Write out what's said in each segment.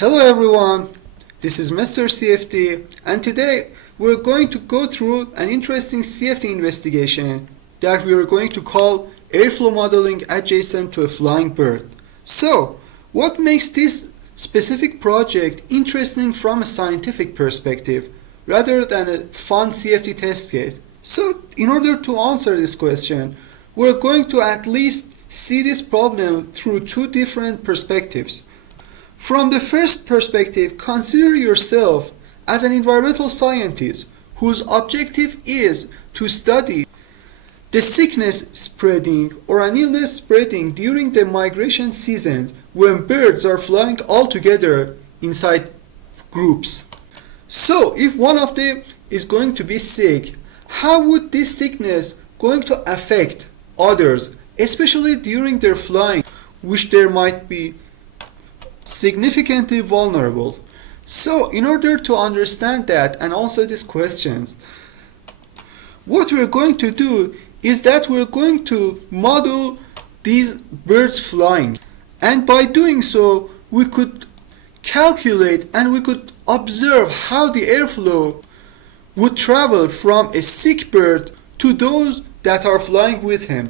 Hello everyone, this is Mr-CFD, and today we're going to go through an interesting CFD investigation that we are going to call airflow modeling adjacent to a flying bird. So, what makes this specific project interesting from a scientific perspective rather than a fun CFD test case? So, in order to answer this question, we're going to at least see this problem through two different perspectives. From the first perspective, consider yourself as an environmental scientist whose objective is to study the sickness spreading or an illness spreading during the migration seasons when birds are flying all together inside groups. So, if one of them is going to be sick, how would this sickness going to affect others, especially during their flying, which there might be significantly vulnerable? So in order to understand that and answer these questions, what we're going to do is that we're going to model these birds flying, and by doing so we could calculate and we could observe how the airflow would travel from a sick bird to those that are flying with him.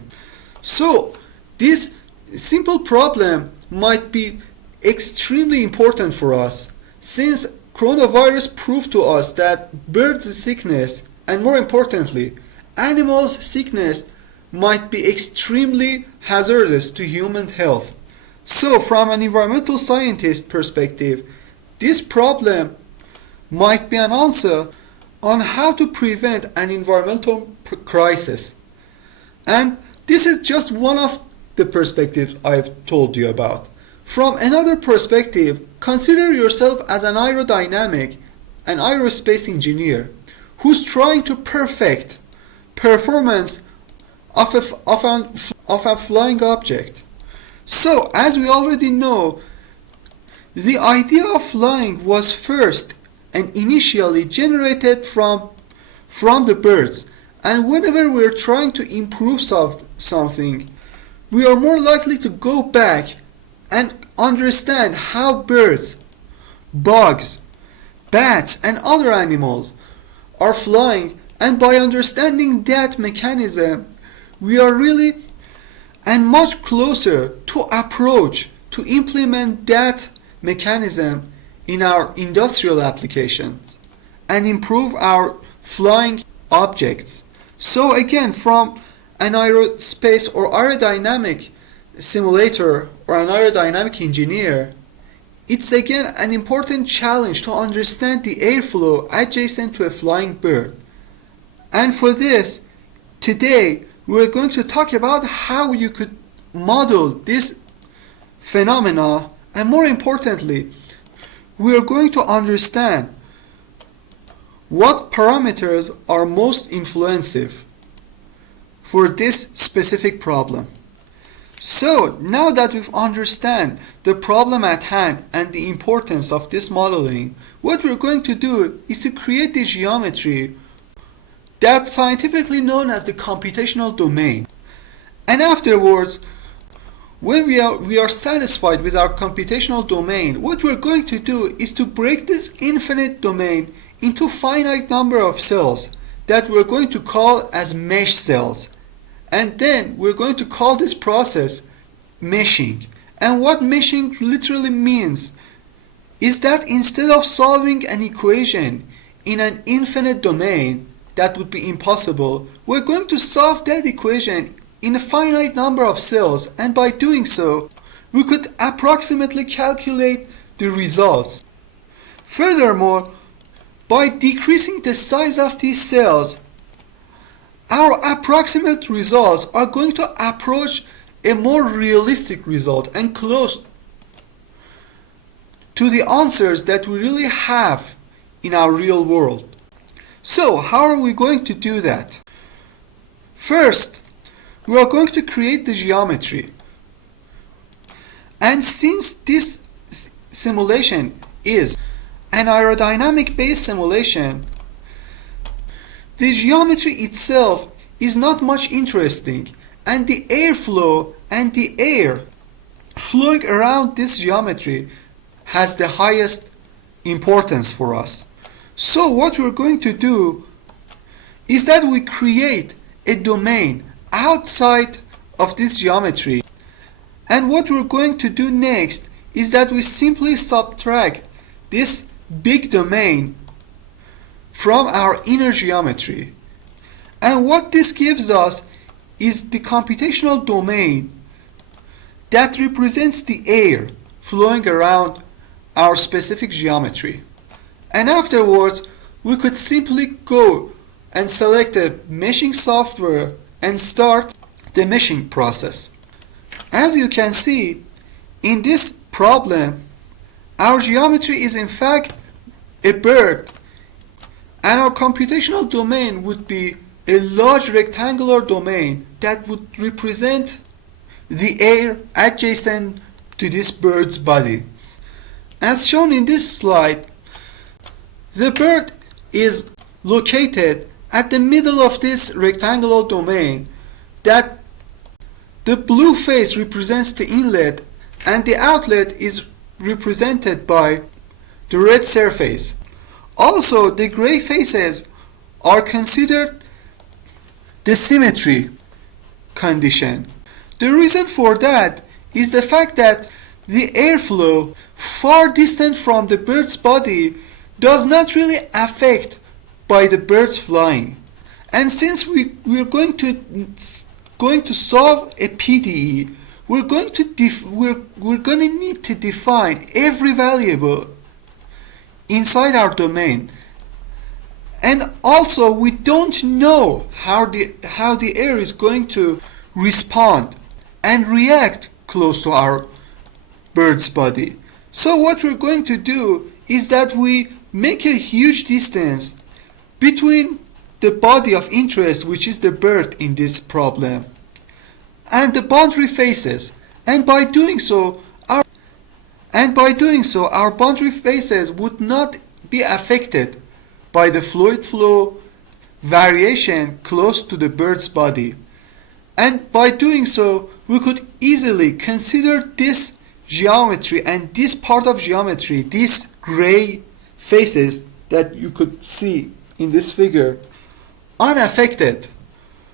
So this simple problem might be extremely important for us, since coronavirus proved to us that birds' sickness, and more importantly, animals' sickness, might be extremely hazardous to human health. So from an environmental scientist perspective, this problem might be an answer on how to prevent an environmental crisis. And this is just one of the perspectives I've told you about. From another perspective, consider yourself as an aerodynamic, an aerospace engineer who's trying to perfect performance of a flying object. So, as we already know, the idea of flying was first and initially generated from the birds, and whenever we're trying to improve something, we are more likely to go back and understand how birds, bugs, bats, and other animals are flying, and by understanding that mechanism, we are really and much closer to approach to implement that mechanism in our industrial applications and improve our flying objects. So again, from an aerospace or aerodynamic simulator or an aerodynamic engineer, it's again an important challenge to understand the airflow adjacent to a flying bird. And for this, today we're going to talk about how you could model this phenomena, and more importantly, we are going to understand what parameters are most influensive for this specific problem. So now that we've understand the problem at hand and the importance of this modeling, what we're going to do is to create the geometry that's scientifically known as the computational domain. And afterwards, when we are satisfied with our computational domain, what we're going to do is to break this infinite domain into finite number of cells that we're going to call as mesh cells. And then we're going to call this process meshing. And what meshing literally means is that instead of solving an equation in an infinite domain that would be impossible, we're going to solve that equation in a finite number of cells, and by doing so, we could approximately calculate the results. Furthermore, by decreasing the size of these cells, our approximate results are going to approach a more realistic result and close to the answers that we really have in our real world. So, how are we going to do that? First, we are going to create the geometry. And since this simulation is an aerodynamic based simulation, the geometry itself is not much interesting, and the airflow and the air flowing around this geometry has the highest importance for us. So what we're going to do is that we create a domain outside of this geometry, and what we're going to do next is that we simply subtract this big domain from our inner geometry, and what this gives us is the computational domain that represents the air flowing around our specific geometry. And afterwards we could simply go and select the meshing software and start the meshing process. As you can see, in this problem, our geometry is in fact a bird, and our computational domain would be a large rectangular domain that would represent the air adjacent to this bird's body. As shown in this slide, the bird is located at the middle of this rectangular domain. That the blue face represents the inlet and the outlet is represented by the red surface. Also, the gray faces are considered the symmetry condition. The reason for that is the fact that the airflow far distant from the bird's body does not really affect by the birds flying. And since we're going to solve a PDE, we're going to need to define every variable inside our domain. And also we don't know how the air is going to respond and react close to our bird's body. So what we're going to do is that we make a huge distance between the body of interest, which is the bird in this problem, and the boundary faces, and by doing so our boundary faces would not be affected by the fluid flow variation close to the bird's body. And by doing so, we could easily consider this geometry and this part of geometry, these gray faces that you could see in this figure, unaffected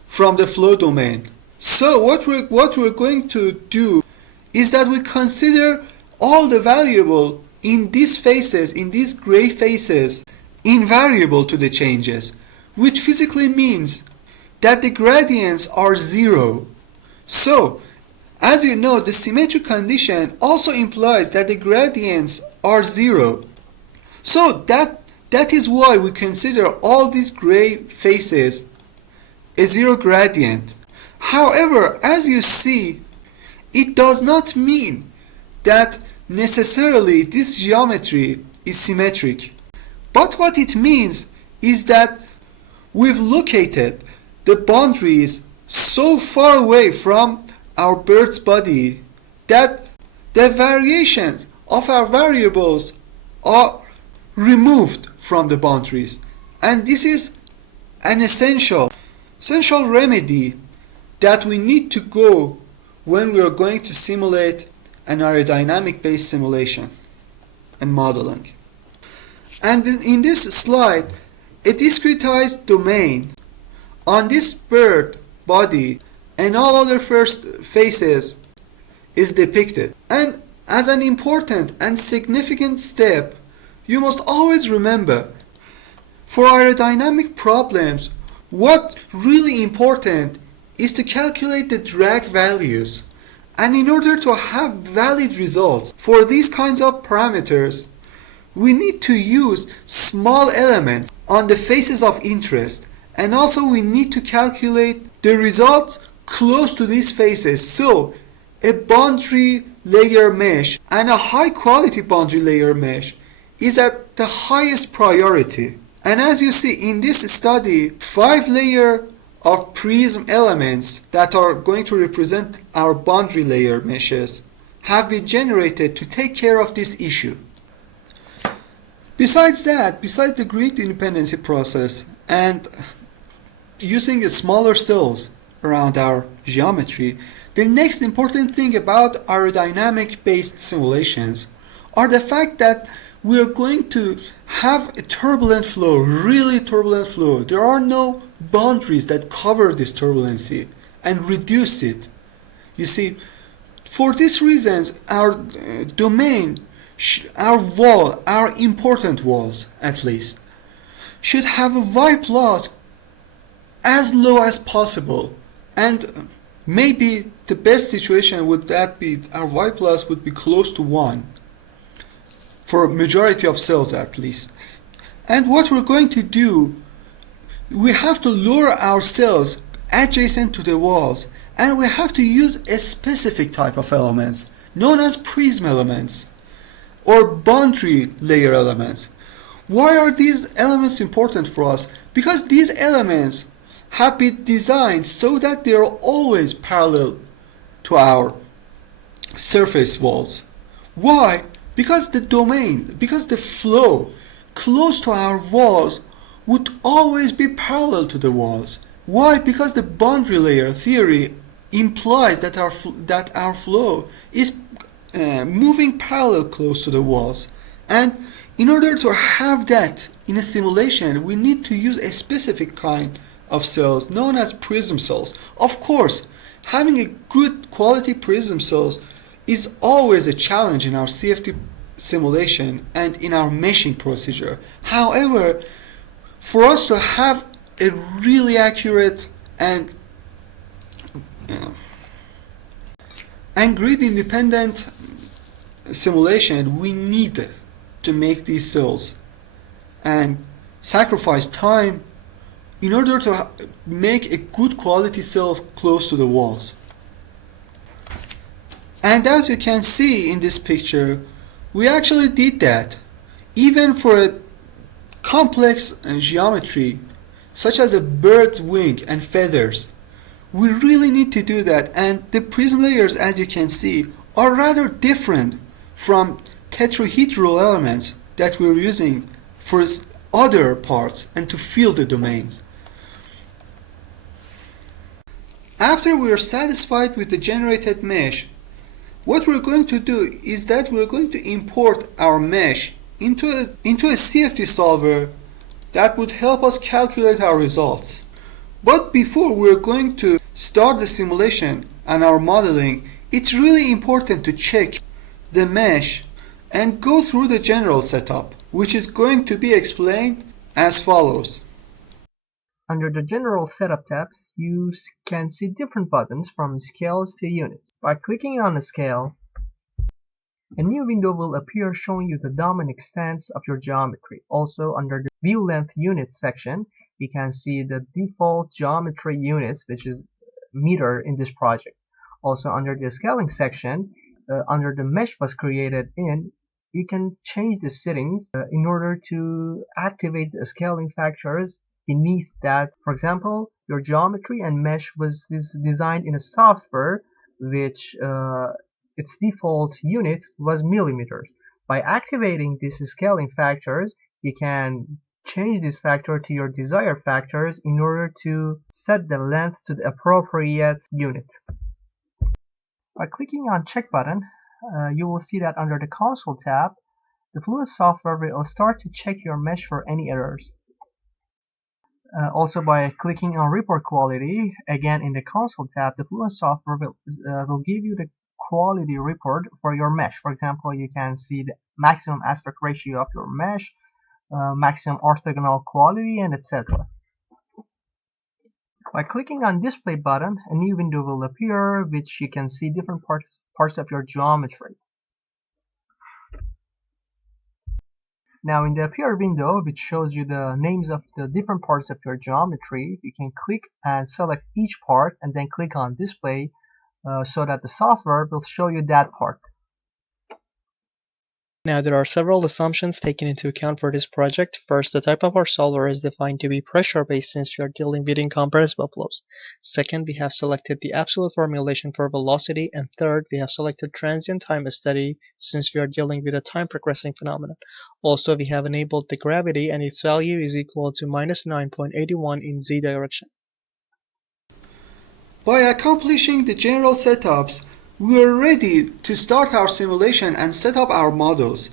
from the flow domain. So what we're going to do is that we consider all the variable in these faces, in these gray faces, invariable to the changes, which physically means that the gradients are zero. So, as you know, the symmetric condition also implies that the gradients are zero. So that is why we consider all these gray faces a zero gradient. However, as you see, it does not mean that necessarily this geometry is symmetric. But what it means is that we've located the boundaries so far away from our bird's body that the variations of our variables are removed from the boundaries. And this is an essential remedy that we need to go when we are going to simulate an aerodynamic based simulation and modeling. And in this slide, a discretized domain on this bird body and all other first faces is depicted. And as an important and significant step, you must always remember, for aerodynamic problems, what really important is to calculate the drag values. And in order to have valid results for these kinds of parameters, we need to use small elements on the faces of interest, and also we need to calculate the results close to these faces. So a boundary layer mesh and a high quality boundary layer mesh is at the highest priority. And as you see in this study, 5 layers of prism elements that are going to represent our boundary layer meshes have been generated to take care of this issue. Besides the grid independency process and using the smaller cells around our geometry, the next important thing about aerodynamic based simulations are the fact that we are going to have a turbulent flow, really turbulent flow. There are no boundaries that cover this turbulency and reduce it. You see, for these reasons, our domain, our wall, our important walls at least, should have a wipe loss as low as possible. And maybe the best situation would that be our wipe loss would be close to 1 for a majority of cells at least. And what we're going to do, we have to lure our cells adjacent to the walls, and we have to use a specific type of elements known as prism elements or boundary layer elements. Why are these elements important for us? Because these elements have been designed so that they are always parallel to our surface walls. Why? Because the domain, because the flow close to our walls would always be parallel to the walls. Why? Because the boundary layer theory implies that our flow is moving parallel close to the walls. And in order to have that in a simulation, we need to use a specific kind of cells known as prism cells. Of course, having a good quality prism cells is always a challenge in our CFD simulation and in our meshing procedure. However, for us to have a really accurate and grid independent simulation, we need to make these cells and sacrifice time in order to make a good quality cells close to the walls. And as you can see in this picture, we actually did that. Even for a complex geometry such as a bird's wing and feathers, we really need to do that. And the prism layers, as you can see, are rather different from tetrahedral elements that we're using for other parts and to fill the domains. After we are satisfied with the generated mesh, what we're going to do is that we're going to import our mesh into a CFD solver that would help us calculate our results. But before we're going to start the simulation and our modeling, it's really important to check the mesh and go through the general setup, which is going to be explained as follows. Under the General Setup tab, you can see different buttons from scales to units. By clicking on a scale, a new window will appear showing you the dom and extents of your geometry. Also, under the View Length Units section, you can see the default geometry units, which is meter in this project. Also, under the Scaling section, under the mesh was created in, you can change the settings in order to activate the scaling factors beneath that. For example, your geometry and mesh is designed in a software which its default unit was millimeters. By activating these scaling factors, you can change this factor to your desired factors in order to set the length to the appropriate unit. By clicking on check button, you will see that under the console tab, the Fluent software will start to check your mesh for any errors. Also, by clicking on report quality, again in the console tab, the Fluent software will give you the quality report for your mesh. For example, you can see the maximum aspect ratio of your mesh, maximum orthogonal quality, and etc. By clicking on display button, a new window will appear which you can see different parts of your geometry. Now in the appear window, which shows you the names of the different parts of your geometry, you can click and select each part and then click on display so that the software will show you that part. Now there are several assumptions taken into account for this project. First, the type of our solver is defined to be pressure-based since we are dealing with incompressible flows. Second, we have selected the absolute formulation for velocity. And third, we have selected transient time study since we are dealing with a time progressing phenomenon. Also, we have enabled the gravity and its value is equal to -9.81 in z direction. By accomplishing the general setups, we are ready to start our simulation and set up our models.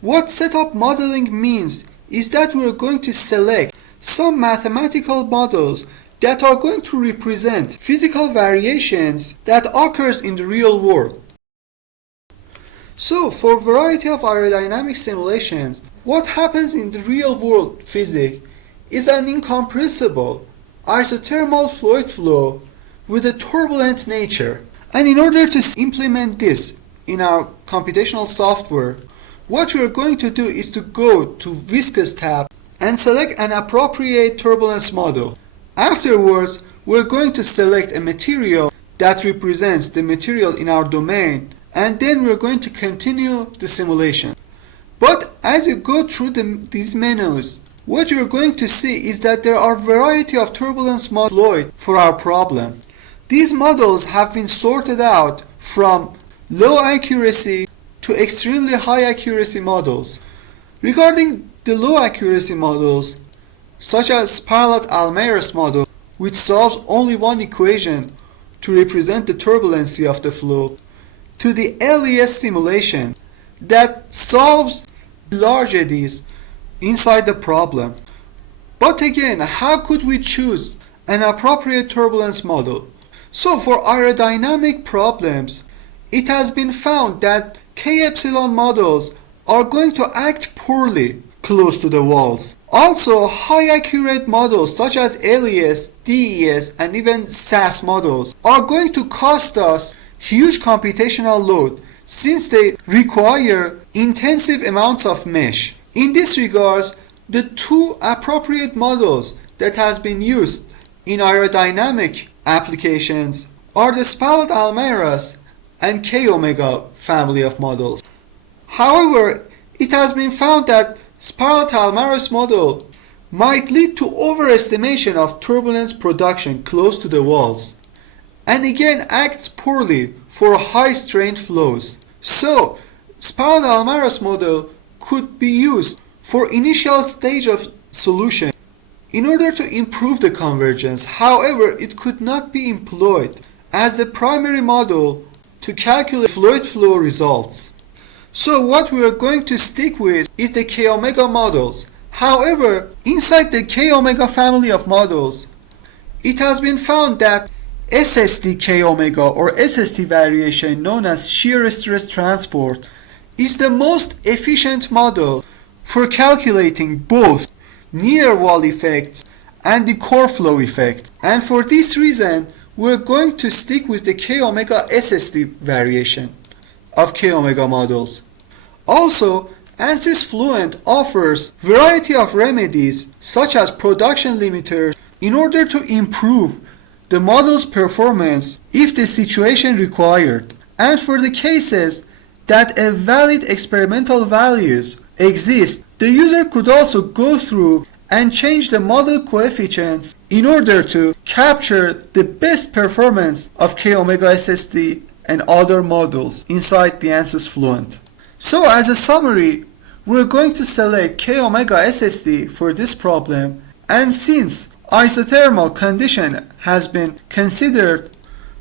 What setup modeling means is that we are going to select some mathematical models that are going to represent physical variations that occurs in the real world. So for a variety of aerodynamic simulations, what happens in the real world physics is an incompressible isothermal fluid flow with a turbulent nature. And in order to implement this in our computational software, what we are going to do is to go to Viscous tab and select an appropriate turbulence model. Afterwards, we're going to select a material that represents the material in our domain, and then we're going to continue the simulation. But as you go through these menus, what you're going to see is that there are a variety of turbulence models for our problem. These models have been sorted out from low accuracy to extremely high accuracy models. Regarding the low accuracy models, such as Sparlot-Almaras model, which solves only one equation to represent the turbulency of the flow, to the LES simulation that solves large eddies inside the problem. But again, how could we choose an appropriate turbulence model? So for aerodynamic problems, it has been found that K-epsilon models are going to act poorly close to the walls. Also, high accurate models such as LES, DES, and even SAS models are going to cost us huge computational load since they require intensive amounts of mesh. In this regards, the two appropriate models that has been used in aerodynamic applications are the Sparlot-Almaras and K-omega family of models. However, it has been found that Sparlot-Almaras model might lead to overestimation of turbulence production close to the walls, and again acts poorly for high strain flows. So, Sparlot-Almaras model could be used for initial stage of solution in order to improve the convergence. However, it could not be employed as the primary model to calculate fluid flow results. So what we are going to stick with is the K-omega models. However, inside the K-omega family of models, it has been found that SST K-omega or SST variation, known as shear stress transport, is the most efficient model for calculating both near wall effects and the core flow effect. And for this reason, we're going to stick with the K-omega SST variation of K-omega models. Also, ANSYS FLUENT offers variety of remedies such as production limiters in order to improve the model's performance if the situation required. And for the cases that a valid experimental values exist, the user could also go through and change the model coefficients in order to capture the best performance of K-omega SST and other models inside the ANSYS FLUENT. So as a summary, we're going to select K-omega SST for this problem, and since isothermal condition has been considered,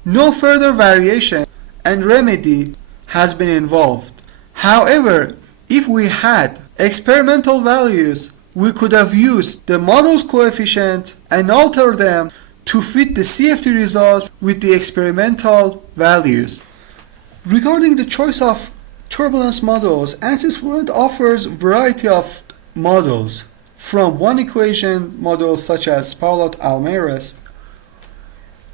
no further variation and remedy has been involved. However, if we had experimental values, we could have used the model's coefficient and alter them to fit the CFD results with the experimental values. Regarding the choice of turbulence models, ANSYS FLUENT offers variety of models, from one equation models such as Sparlot-Almaras,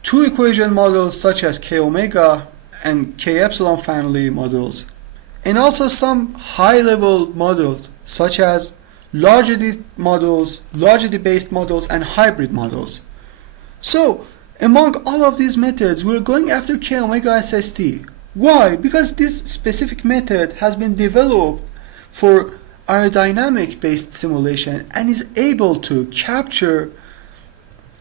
two equation models such as K-omega and K-epsilon family models, and also some high-level models such as large eddy models, large eddy based models, and hybrid models. So, among all of these methods, we're going after K-omega SST. Why? Because this specific method has been developed for aerodynamic based simulation and is able to capture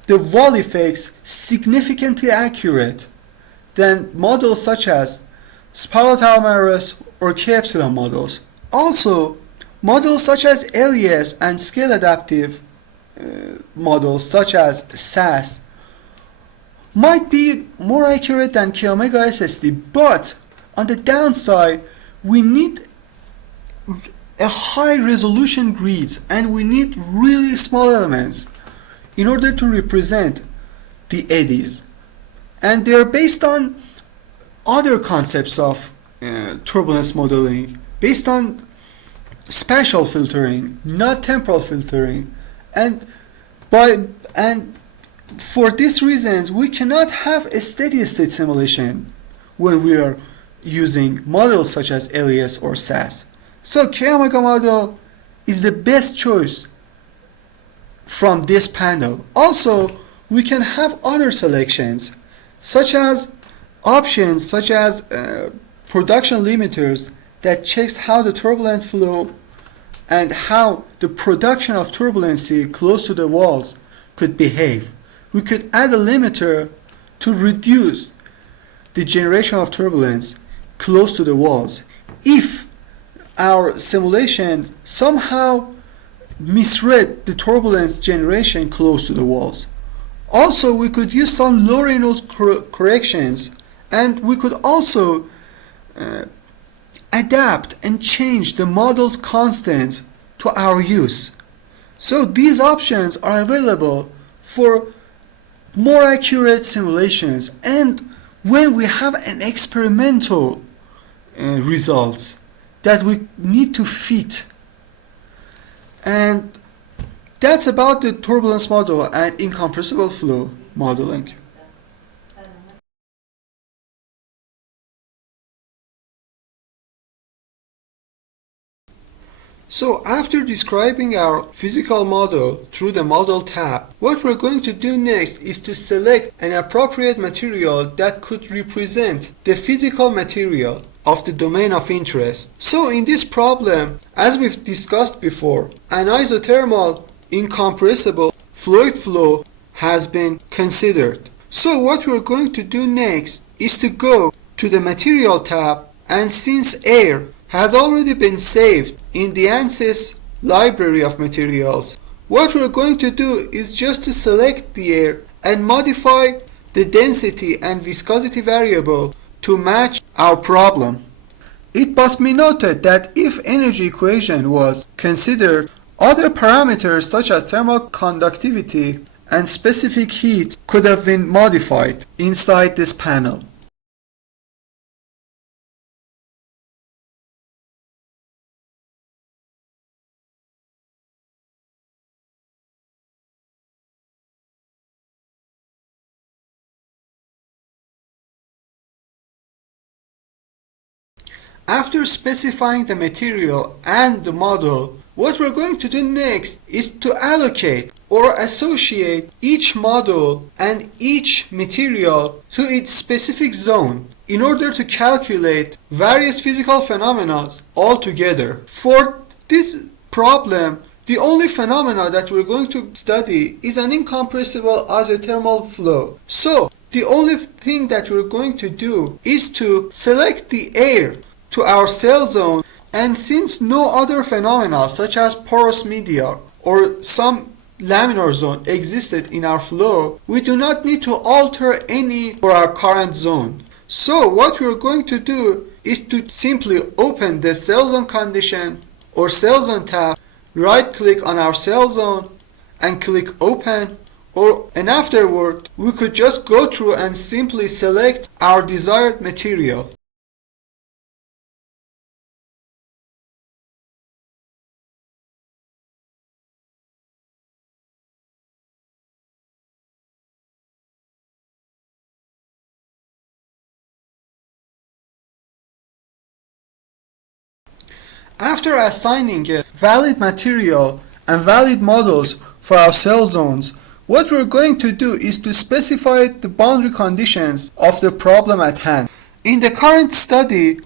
the wall effects significantly accurate than models such as Sparlot-Almaras or K-epsilon models. Also, models such as LES and scale adaptive models such as SAS might be more accurate than K omega SSD, but on the downside, we need a high resolution grids and we need really small elements in order to represent the eddies. And they are based on other concepts of turbulence modeling, based on spatial filtering, not temporal filtering. And for these reasons, we cannot have a steady state simulation when we are using models such as LES or SAS. So K omega model is the best choice from this panel. Also, we can have other selections such as options such as production limiters that checks how the turbulent flow and how the production of turbulency close to the walls could behave. We could add a limiter to reduce the generation of turbulence close to the walls if our simulation somehow misread the turbulence generation close to the walls. Also, we could use some low Reynolds corrections, and we could also adapt and change the model's constant to our use. So these options are available for more accurate simulations and when we have an experimental results that we need to fit. And that's about the turbulence model and incompressible flow modeling. So after describing our physical model through the model tab, what we're going to do next is to select an appropriate material that could represent the physical material of the domain of interest. So in this problem, as we've discussed before, an isothermal incompressible fluid flow has been considered. So what we're going to do next is to go to the material tab, and since air has already been saved in the ANSYS library of materials, what we're going to do is just to select the air and modify the density and viscosity variable to match our problem. It must be noted that if energy equation was considered, other parameters such as thermal conductivity and specific heat could have been modified inside this panel. After specifying the material and the model, what we're going to do next is to allocate or associate each model and each material to its specific zone in order to calculate various physical phenomena all together. For this problem, the only phenomena that we're going to study is an incompressible isothermal flow. So the only thing that we're going to do is to select the air to our cell zone, and since no other phenomena such as porous media or some laminar zone existed in our flow, we do not need to alter any for our current zone. So what we're going to do is to simply open the cell zone condition or cell zone tab, right click on our cell zone and click open, and afterward we could just go through and simply select our desired material. After assigning a valid material and valid models for our cell zones, what we're going to do is to specify the boundary conditions of the problem at hand. In the current study,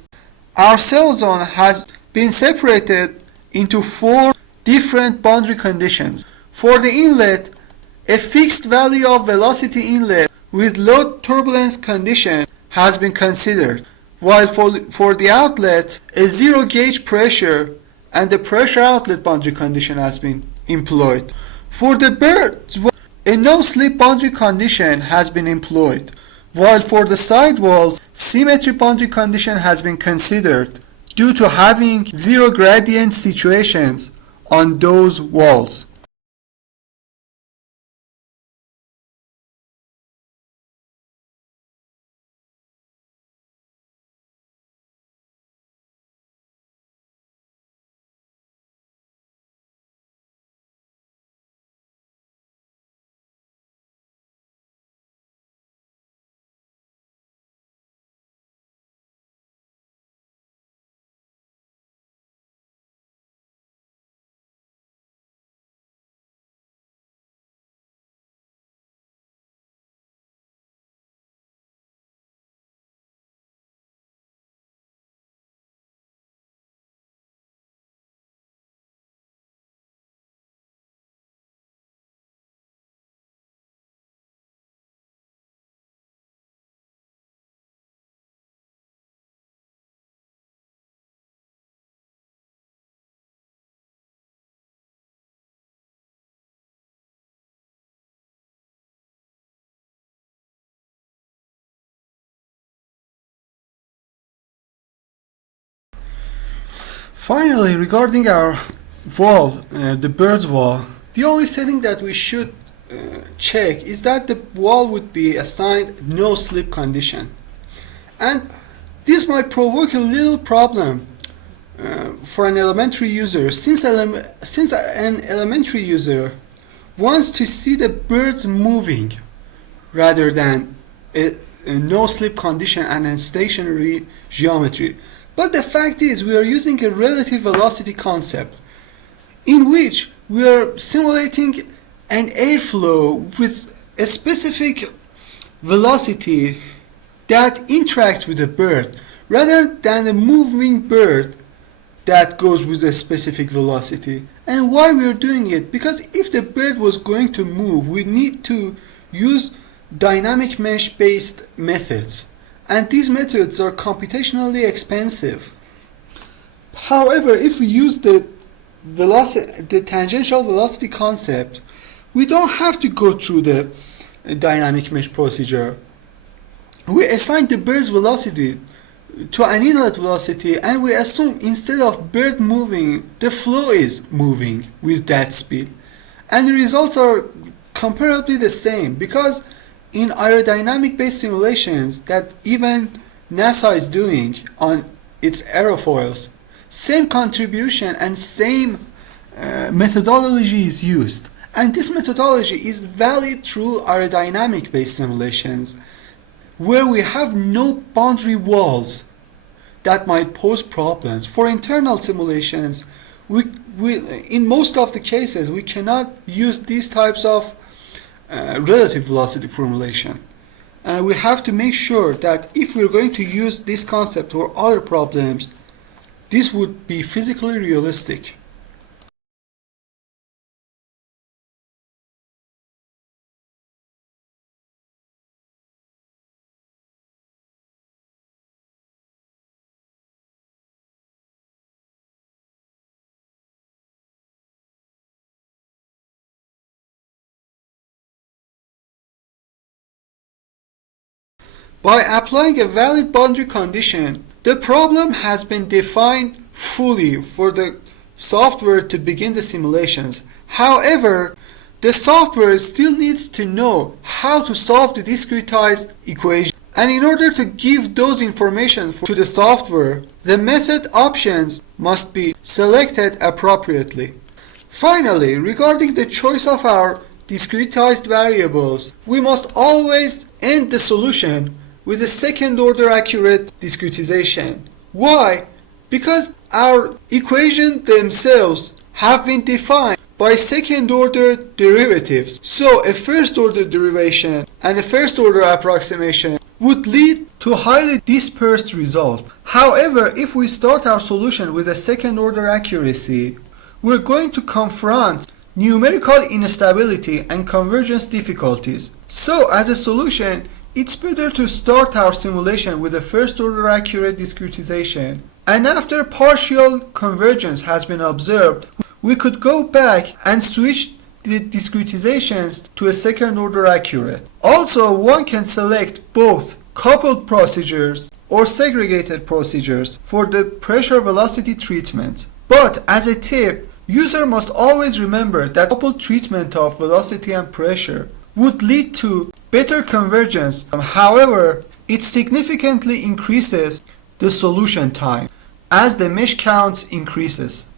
our cell zone has been separated into 4 different boundary conditions. For the inlet, a fixed value of velocity inlet with low turbulence condition has been considered, while for the outlet, a zero gauge pressure and the pressure outlet boundary condition has been employed. For the birds, a no-slip boundary condition has been employed, while for the side walls, symmetry boundary condition has been considered due to having zero gradient situations on those walls. Finally, regarding our wall, the bird's wall, the only setting that we should check is that the wall would be assigned no slip condition. And this might provoke a little problem for an elementary user, since an elementary user wants to see the birds moving rather than a no slip condition and a stationary geometry. But the fact is, we are using a relative velocity concept in which we are simulating an airflow with a specific velocity that interacts with the bird rather than a moving bird that goes with a specific velocity. And why we are doing it? Because if the bird was going to move, we need to use dynamic mesh based methods, and these methods are computationally expensive. However, if we use the tangential velocity concept, we don't have to go through the dynamic mesh procedure. We assign the bird's velocity to an inlet velocity, and we assume instead of bird moving, the flow is moving with that speed. And the results are comparably the same, because in aerodynamic based simulations that even NASA is doing on its aerofoils, same contribution and same methodology is used. And this methodology is valid through aerodynamic based simulations, where we have no boundary walls that might pose problems. For internal simulations, we in most of the cases we cannot use these types of relative velocity formulation. We have to make sure that if we're going to use this concept for other problems, this would be physically realistic. By applying a valid boundary condition, the problem has been defined fully for the software to begin the simulations. However, the software still needs to know how to solve the discretized equation. And in order to give those information to the software, the method options must be selected appropriately. Finally, regarding the choice of our discretized variables, we must always end the solution with a second order accurate discretization. Why? Because our equations themselves have been defined by second order derivatives. So a first order derivation and a first order approximation would lead to highly dispersed results. However, if we start our solution with a second order accuracy, we're going to confront numerical instability and convergence difficulties. So as a solution, it's better to start our simulation with a first order accurate discretization, and after partial convergence has been observed, we could go back and switch the discretizations to a second order accurate. Also, one can select both coupled procedures or segregated procedures for the pressure velocity treatment. But as a tip, user must always remember that coupled treatment of velocity and pressure would lead to better convergence. However, it significantly increases the solution time as the mesh counts increases.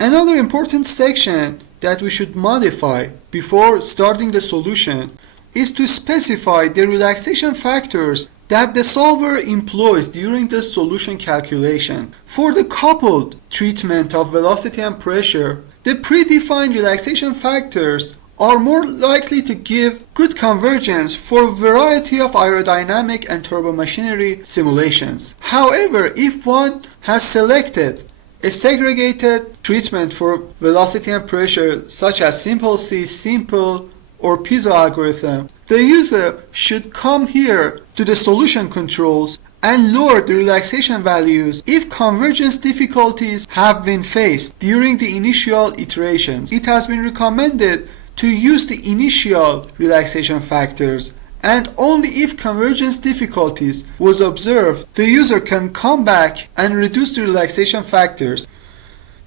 Another important section that we should modify before starting the solution is to specify the relaxation factors that the solver employs during the solution calculation. For the coupled treatment of velocity and pressure, the predefined relaxation factors are more likely to give good convergence for a variety of aerodynamic and turbomachinery simulations. However, if one has selected a segregated treatment for velocity and pressure, such as simple C, simple, or piezo algorithm, the user should come here to the solution controls and lower the relaxation values if convergence difficulties have been faced during the initial iterations. It has been recommended to use the initial relaxation factors, and only if convergence difficulties was observed, the user can come back and reduce the relaxation factors.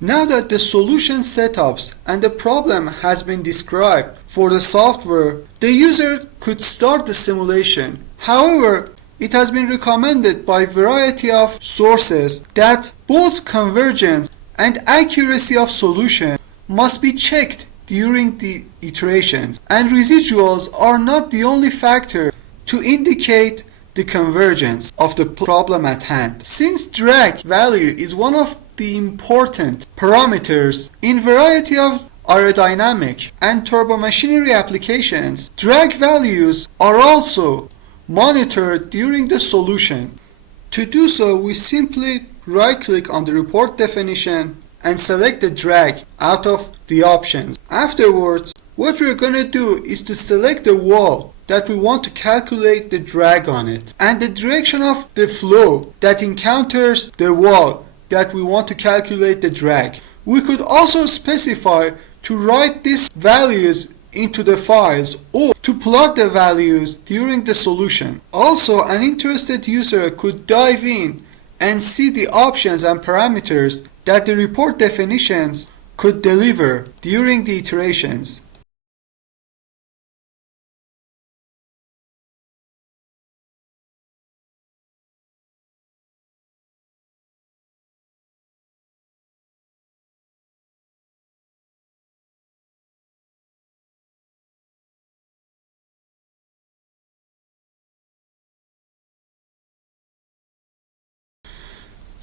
Now that the solution setups and the problem has been described for the software, the user could start the simulation. However, it has been recommended by a variety of sources that both convergence and accuracy of solution must be checked during the iterations, and residuals are not the only factor to indicate the convergence of the problem at hand. Since drag value is one of the important parameters in variety of aerodynamic and turbomachinery applications, drag values are also monitored during the solution. To do so, we simply right-click on the report definition and select the drag out of the options. Afterwards, what we're going to do is to select the wall that we want to calculate the drag on it and the direction of the flow that encounters the wall that we want to calculate the drag. We could also specify to write these values into the files or to plot the values during the solution. Also, an interested user could dive in and see the options and parameters that the report definitions could deliver during the iterations.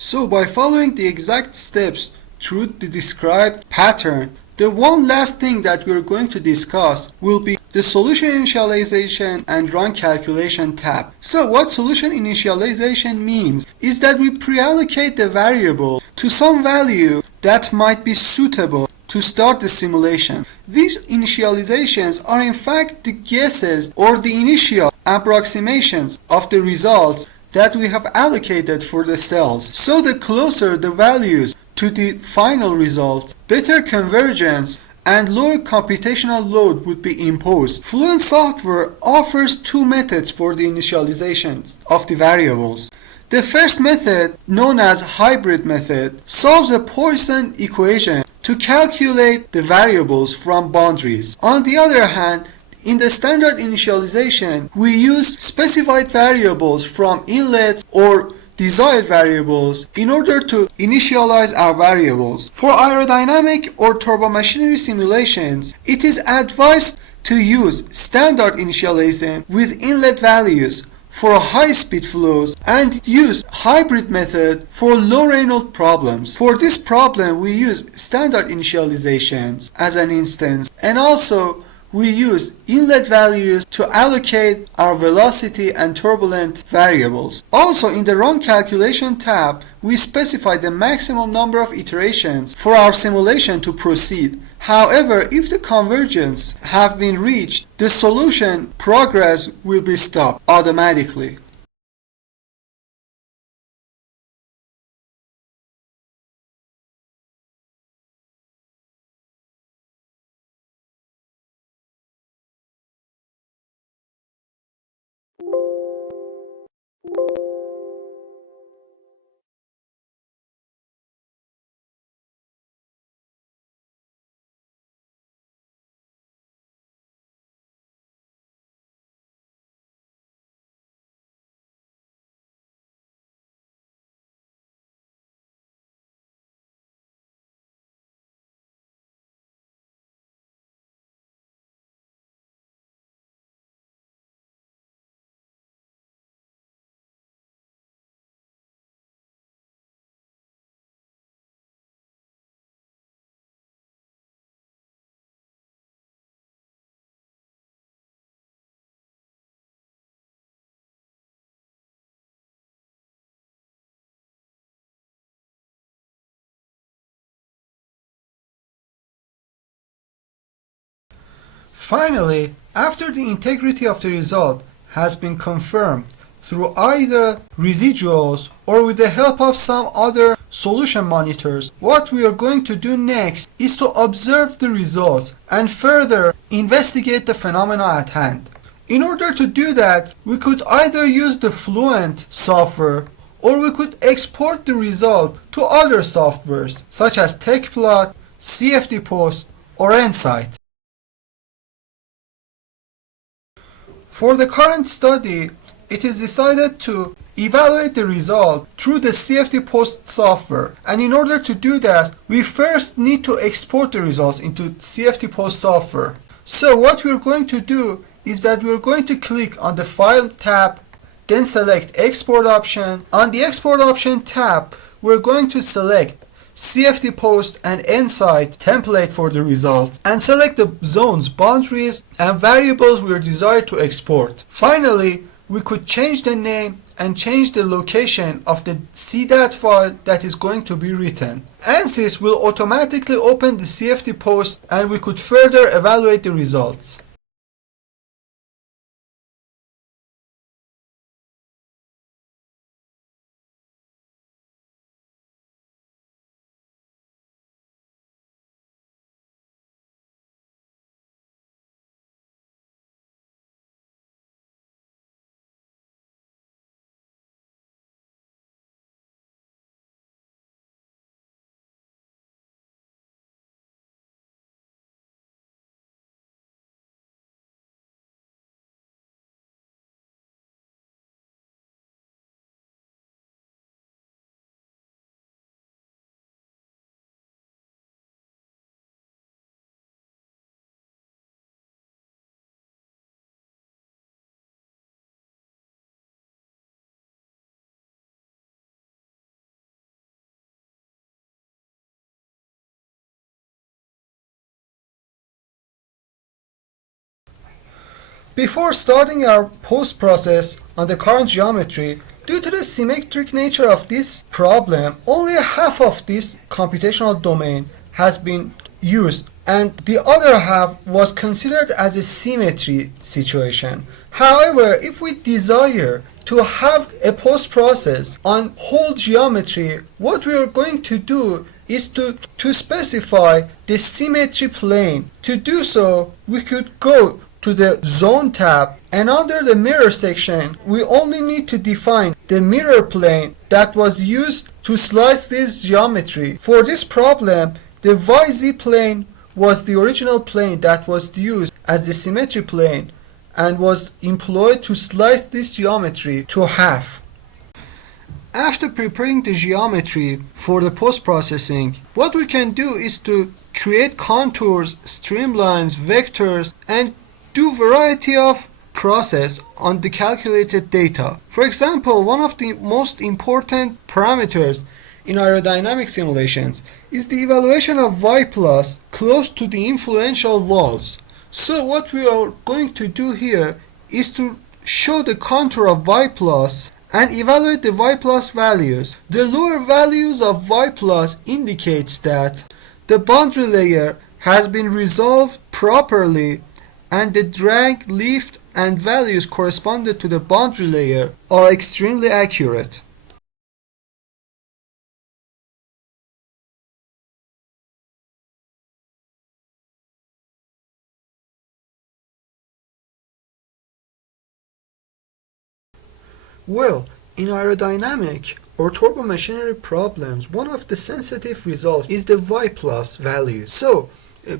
So by following the exact steps through the described pattern, the one last thing that we're going to discuss will be the solution initialization and run calculation tab. So what solution initialization means is that we pre-allocate the variable to some value that might be suitable to start the simulation. These initializations are in fact the guesses or the initial approximations of the results that we have allocated for the cells. So the closer the values to the final results, better convergence and lower computational load would be imposed. Fluent software offers two methods for the initialization of the variables. The first method, known as hybrid method, solves a Poisson equation to calculate the variables from boundaries. On the other hand, in the standard initialization, we use specified variables from inlets or desired variables in order to initialize our variables. For aerodynamic or turbomachinery simulations, it is advised to use standard initialization with inlet values for high-speed flows and use hybrid method for low Reynolds problems. For this problem, we use standard initializations as an instance, and also we use inlet values to allocate our velocity and turbulent variables. Also, in the run calculation tab, we specify the maximum number of iterations for our simulation to proceed. However, if the convergence have been reached, the solution progress will be stopped automatically. Finally, after the integrity of the result has been confirmed through either residuals or with the help of some other solution monitors, what we are going to do next is to observe the results and further investigate the phenomena at hand. In order to do that, we could either use the Fluent software or we could export the result to other softwares such as TechPlot, CFD Post, or ANSYS. For the current study, it is decided to evaluate the result through the CFD Post software, and in order to do that, we first need to export the results into CFD Post software. So what we're going to do is that we're going to click on the File tab, then select Export option. On the Export option tab, we're going to select CFD Post and ANSYS template for the results and select the zones, boundaries, and variables we are desired to export. Finally, we could change the name and change the location of the CDAT file that is going to be written. ANSYS will automatically open the CFD Post and we could further evaluate the results. Before starting our post process on the current geometry, due to the symmetric nature of this problem, only half of this computational domain has been used and the other half was considered as a symmetry situation. However, if we desire to have a post process on whole geometry, what we are going to do is to specify the symmetry plane. To do so, we could go to the zone tab, and under the mirror section we only need to define the mirror plane that was used to slice this geometry. For this problem, the YZ plane was the original plane that was used as the symmetry plane and was employed to slice this geometry to half. After preparing the geometry for the post-processing, what we can do is to create contours, streamlines, vectors, and do variety of process on the calculated data. For example, one of the most important parameters in aerodynamic simulations is the evaluation of y plus close to the influential walls. So what we are going to do here is to show the contour of y plus and evaluate the y plus values. The lower values of y plus indicates that the boundary layer has been resolved properly and the drag, lift, and values corresponded to the boundary layer are extremely accurate. Well, in aerodynamic or turbomachinery problems, one of the sensitive results is the y plus value. So,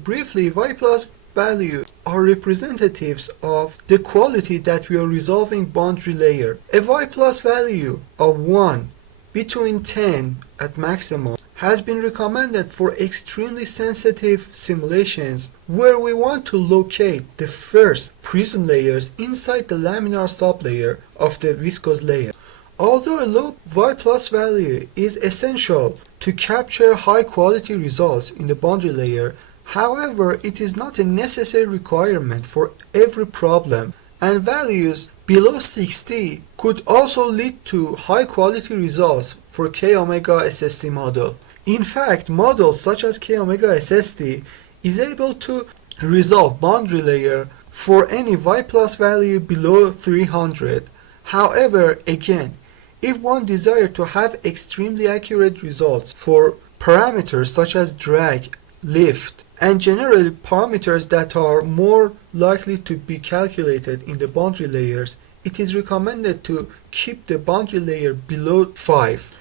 briefly, y plus value are representatives of the quality that we are resolving boundary layer. A y plus value of 1 between 10 at maximum has been recommended for extremely sensitive simulations where we want to locate the first prism layers inside the laminar sublayer of the viscose layer. Although a low y plus value is essential to capture high quality results in the boundary layer, however, it is not a necessary requirement for every problem, and values below 60 could also lead to high quality results for K omega SSD model. In fact, models such as K omega SSD is able to resolve boundary layer for any y plus value below 300. However, again, if one desires to have extremely accurate results for parameters such as drag, lift, and generally parameters that are more likely to be calculated in the boundary layers, it is recommended to keep the boundary layer below 5.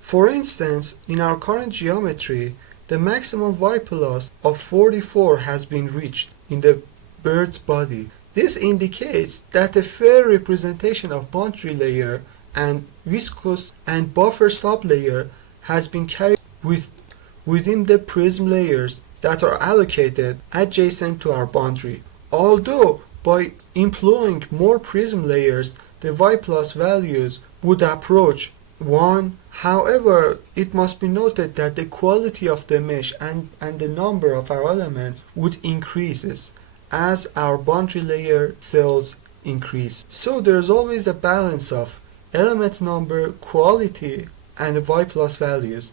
For instance, in our current geometry, the maximum y plus of 44 has been reached in the bird's body. This indicates that a fair representation of boundary layer and viscose and buffer sublayer has been carried within the prism layers that are allocated adjacent to our boundary. Although by employing more prism layers, the y plus values would approach 1. However, it must be noted that the quality of the mesh and the number of our elements would increases as our boundary layer cells increase. So there's always a balance of element number, quality, and y plus values.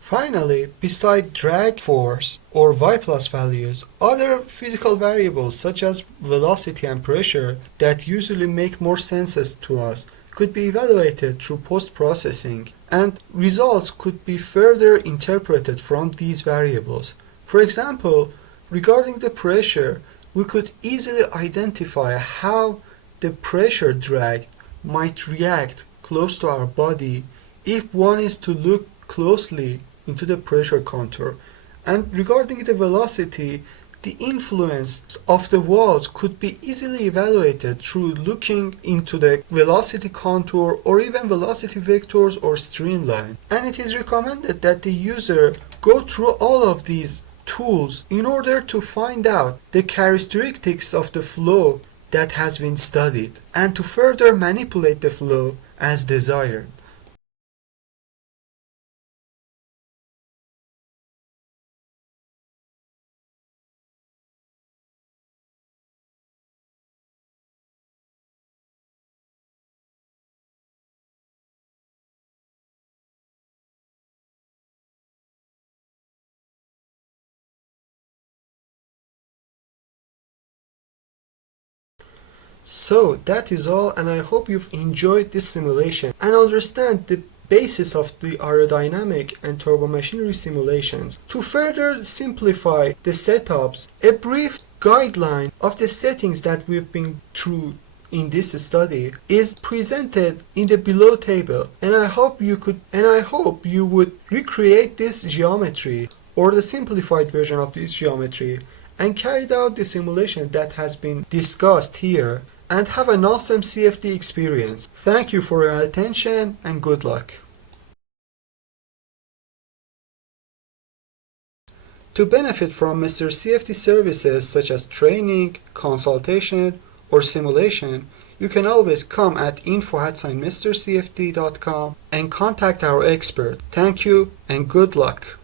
Finally, beside drag force or y plus values, other physical variables such as velocity and pressure that usually make more sense to us could be evaluated through post-processing, and results could be further interpreted from these variables. For example, regarding the pressure, we could easily identify how the pressure drag might react close to our body if one is to look closely into the pressure contour. And regarding the velocity, the influence of the walls could be easily evaluated through looking into the velocity contour or even velocity vectors or streamline. And it is recommended that the user go through all of these tools in order to find out the characteristics of the flow that has been studied and to further manipulate the flow as desired. So that is all, and I hope you've enjoyed this simulation and understand the basis of the aerodynamic and turbomachinery simulations. To further simplify the setups, a brief guideline of the settings that we've been through in this study is presented in the below table, and I hope you would recreate this geometry or the simplified version of this geometry and carry out the simulation that has been discussed here and have an awesome CFD experience. Thank you for your attention and good luck. To benefit from MR-CFD services such as training, consultation, or simulation, you can always come at info@mrcfd.com and contact our expert. Thank you and good luck.